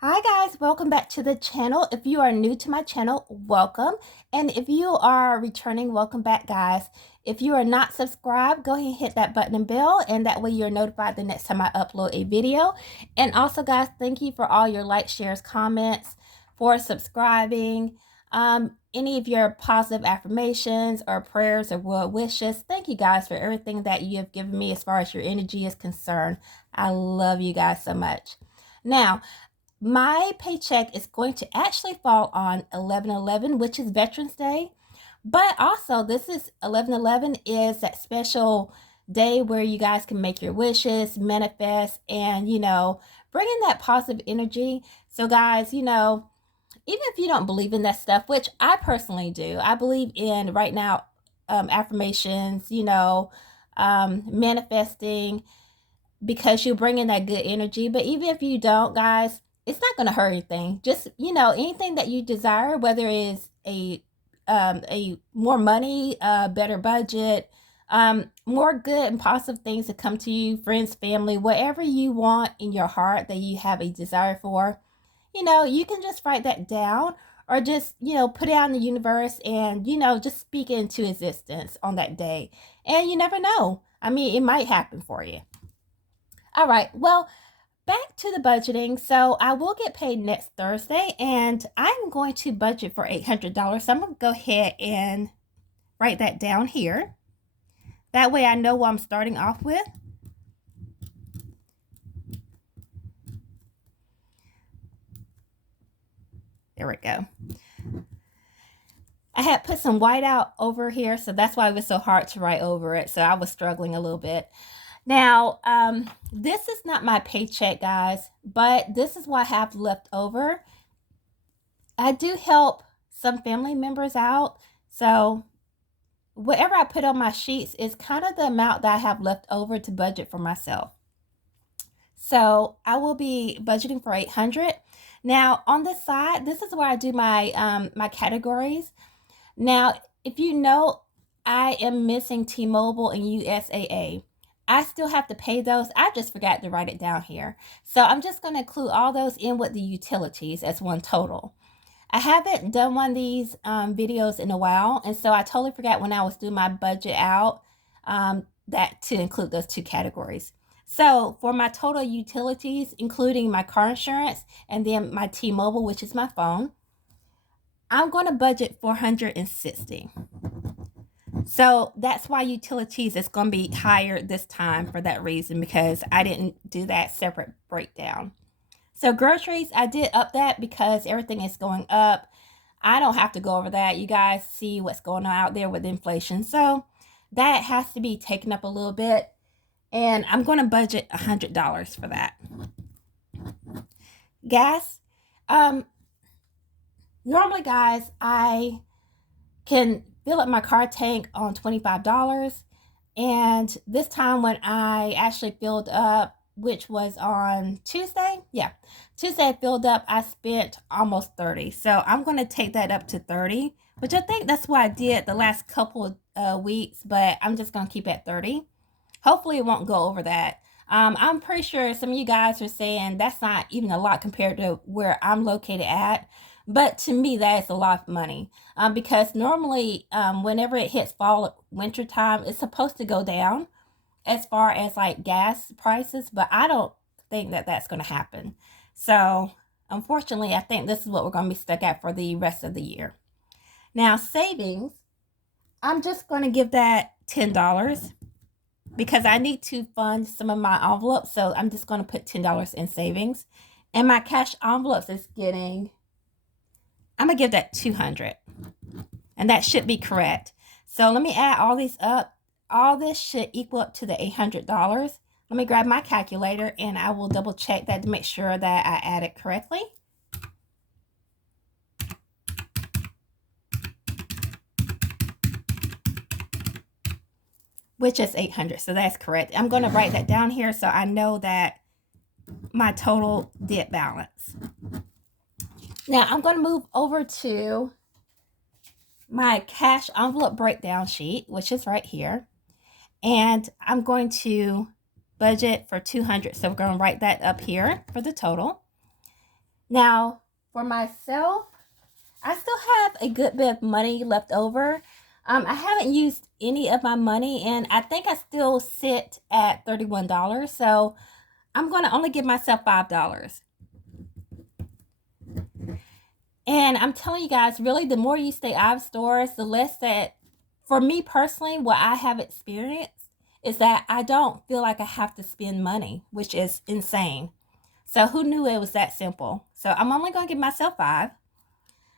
Hi guys, welcome back to the channel. If you are new to my channel, welcome. And if you are returning, welcome back guys. If you are not subscribed, go ahead and hit that button and bell, and that way you're notified the next time I upload a video. And also guys, thank you for all your likes, shares, comments, for subscribing, any of your positive affirmations or prayers or well wishes. Thank you guys for everything that you have given me as far as your energy is concerned. I love you guys so much. Now, my paycheck is going to actually fall on 11/11, which is Veterans Day. But also, this is 11/11 is that special day where you guys can make your wishes, manifest, and bring in that positive energy. So, guys, even if you don't believe in that stuff, which I personally do, I believe in right now affirmations, manifesting, because you bring in that good energy. But even if you don't, guys, it's not going to hurt anything. Just, anything that you desire, whether it's a more money, better budget, more good and positive things to come to you, friends, family, whatever you want in your heart that you have a desire for, you can just write that down, or just, put it out in the universe, and, just speak it into existence on that day. And you never know. I mean, it might happen for you. All right. Well, back to the budgeting. So I will get paid next Thursday, and I'm going to budget for $800. So I'm going to go ahead and write that down here. That way I know what I'm starting off with. There we go. I had put some white out over here, so that's why it was so hard to write over it. So I was struggling a little bit. Now, this is not my paycheck, guys, but this is what I have left over. I do help some family members out. So whatever I put on my sheets is kind of the amount that I have left over to budget for myself. So I will be budgeting for 800. Now on this side, this is where I do my my categories. Now, if you know, I am missing T-Mobile and USAA. I still have to pay those. I just forgot to write it down here. So I'm just going to include all those in with the utilities as one total. I haven't done one of these videos in a while, and so I totally forgot when I was doing my budget out that to include those two categories. So for my total utilities, including my car insurance and then my T-Mobile, which is my phone, I'm going to budget 460. So that's why utilities is going to be higher this time for that reason, because I didn't do that separate breakdown. So groceries, I did up that because everything is going up. I don't have to go over that. You guys see what's going on out there with inflation. So that has to be taken up a little bit. And I'm going to budget $100 for that. Gas. Normally, guys, I can fill up my car tank on $25. And this time when I actually filled up, which was on Tuesday. Yeah, Tuesday I filled up, I spent almost 30. So I'm going to take that up to 30, which I think that's what I did the last couple of weeks, but I'm just going to keep it at 30. Hopefully it won't go over that. I'm pretty sure some of you guys are saying that's not even a lot compared to where I'm located at. But to me, that is a lot of money, because normally whenever it hits fall, winter time, it's supposed to go down as far as like gas prices, but I don't think that that's going to happen. So unfortunately, I think this is what we're going to be stuck at for the rest of the year. Now, savings, I'm just going to give that $10 because I need to fund some of my envelopes. So I'm just going to put $10 in savings. And my cash envelopes is getting, I'm going to give that 200. And that should be correct. So let me add all these up. All this should equal up to the $800. Let me grab my calculator and I will double check that to make sure that I add it correctly. Which is 800, so that's correct. I'm going to write that down here so I know that my total did balance. Now I'm going to move over to my cash envelope breakdown sheet, which is right here. And I'm going to budget for 200. So we're going to write that up here for the total. Now, for myself, I still have a good bit of money left over. I haven't used any of my money, and I think I still sit at $31. So I'm going to only give myself $5. And I'm telling you guys, really, the more you stay out of stores, the less that, for me personally, what I have experienced is that I don't feel like I have to spend money, which is insane. So who knew it was that simple? So I'm only going to give myself 5.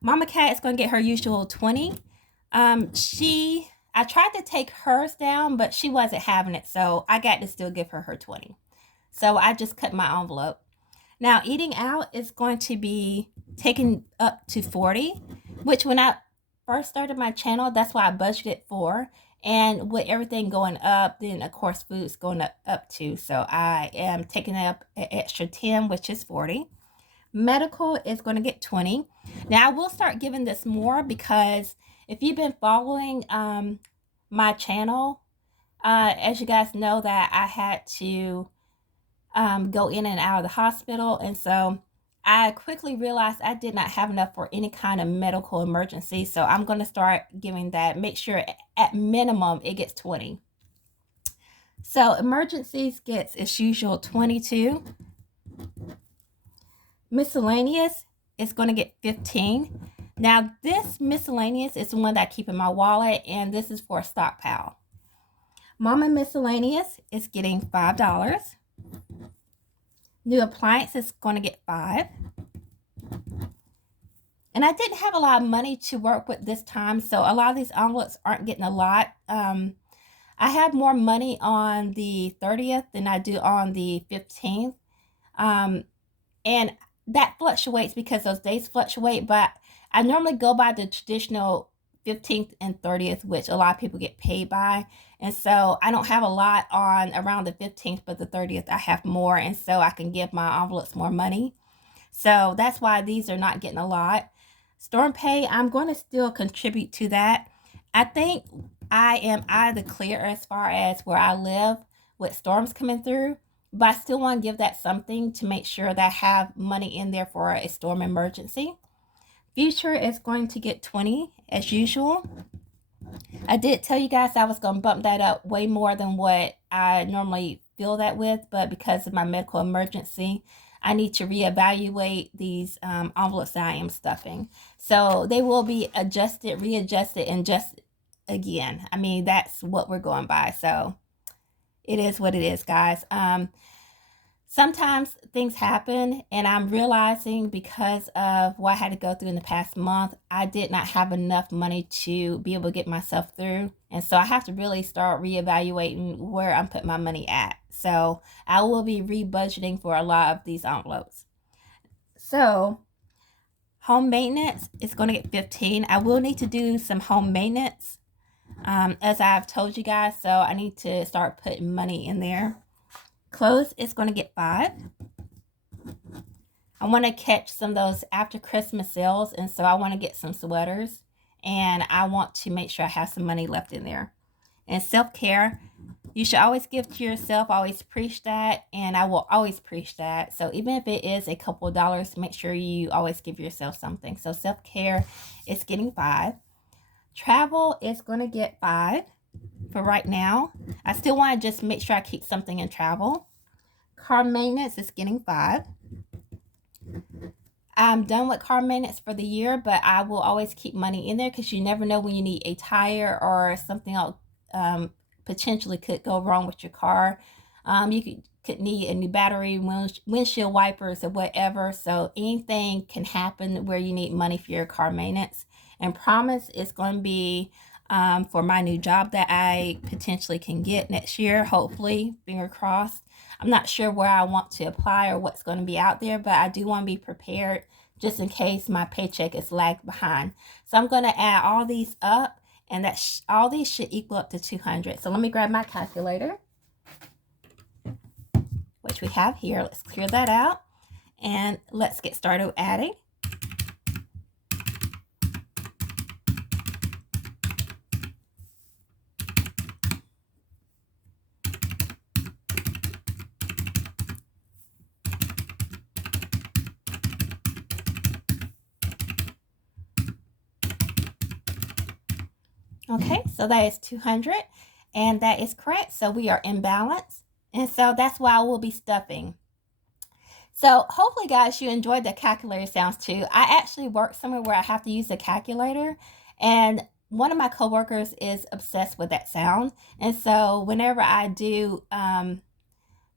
Mama Cat is going to get her usual 20. I tried to take hers down, but she wasn't having it, so I got to still give her her 20. So I just cut my envelope. Now, eating out is going to be taken up to 40, which when I first started my channel, that's what I budgeted for. And with everything going up, then of course food's going up too. So I am taking up an extra 10, which is 40. Medical is going to get 20. Now I will start giving this more because if you've been following my channel, as you guys know that I had to go in and out of the hospital, and so I quickly realized I did not have enough for any kind of medical emergency. So I'm going to start giving that. Make sure at minimum it gets 20. So emergencies gets its usual 22. Miscellaneous is going to get 15. Now this miscellaneous is the one that I keep in my wallet, and this is for a stockpile. Mama miscellaneous is getting $5. New appliance is going to get 5. And I didn't have a lot of money to work with this time, so a lot of these envelopes aren't getting a lot. I have more money on the 30th than I do on the 15th. And that fluctuates because those days fluctuate, but I normally go by the traditional 15th and 30th, which a lot of people get paid by. And so I don't have a lot on around the 15th, but the 30th I have more, and so I can give my envelopes more money. So that's why these are not getting a lot. Storm pay, I'm going to still contribute to that. I think I am out of the clear as far as where I live with storms coming through, but I still want to give that something to make sure that I have money in there for a storm emergency. Future is going to get 20 as usual. I did tell you guys I was going to bump that up way more than what I normally fill that with, but because of my medical emergency, I need to reevaluate these envelopes that I am stuffing. So they will be adjusted, readjusted, and just again. I mean, that's what we're going by. So it is what it is, guys. Sometimes things happen, and I'm realizing because of what I had to go through in the past month, I did not have enough money to be able to get myself through. And so I have to really start reevaluating where I'm putting my money at. So I will be rebudgeting for a lot of these envelopes. So home maintenance is going to get 15. I will need to do some home maintenance, as I've told you guys. So I need to start putting money in there. Clothes is going to get 5. I want to catch some of those after Christmas sales, and so I want to get some sweaters, and I want to make sure I have some money left in there. And self-care, you should always give to yourself. I always preach that, and I will always preach that. So even if it is a couple of dollars, make sure you always give yourself something. So self-care is getting 5. Travel is going to get 5 for right now. I still want to just make sure I keep something in travel. Car maintenance is getting 5. I'm done with car maintenance for the year, but I will always keep money in there because you never know when you need a tire or something else potentially could go wrong with your car. You could need a new battery, windshield wipers, or whatever. So anything can happen where you need money for your car maintenance. And promise it's going to be for my new job that I potentially can get next year, hopefully, finger crossed. I'm not sure where I want to apply or what's going to be out there, but I do want to be prepared just in case my paycheck is lagged behind. So I'm going to add all these up, and all these should equal up to 200. So let me grab my calculator, which we have here. Let's clear that out, and let's get started adding. Okay, so that is 200, and that is correct. So we are in balance, and so that's why I will be stuffing. So hopefully, guys, you enjoyed the calculator sounds too. I actually work somewhere where I have to use a calculator, and one of my coworkers is obsessed with that sound. And so whenever I do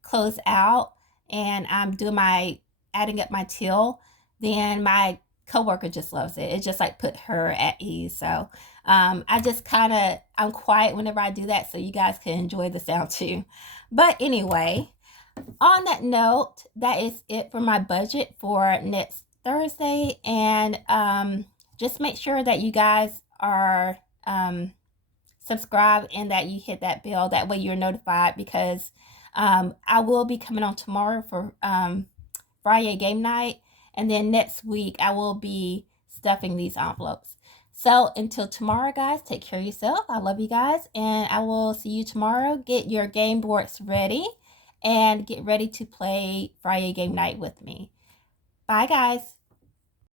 close out and I'm doing my adding up my till, then my coworker just loves it. It just like put her at ease. So I just I'm quiet whenever I do that so you guys can enjoy the sound too. But anyway, on that note, that is it for my budget for next Thursday. And just make sure that you guys are subscribed and that you hit that bell. That way you're notified, because I will be coming on tomorrow for Friday game night. And then next week, I will be stuffing these envelopes. So until tomorrow, guys, take care of yourself. I love you guys. And I will see you tomorrow. Get your game boards ready and get ready to play Friday game night with me. Bye, guys.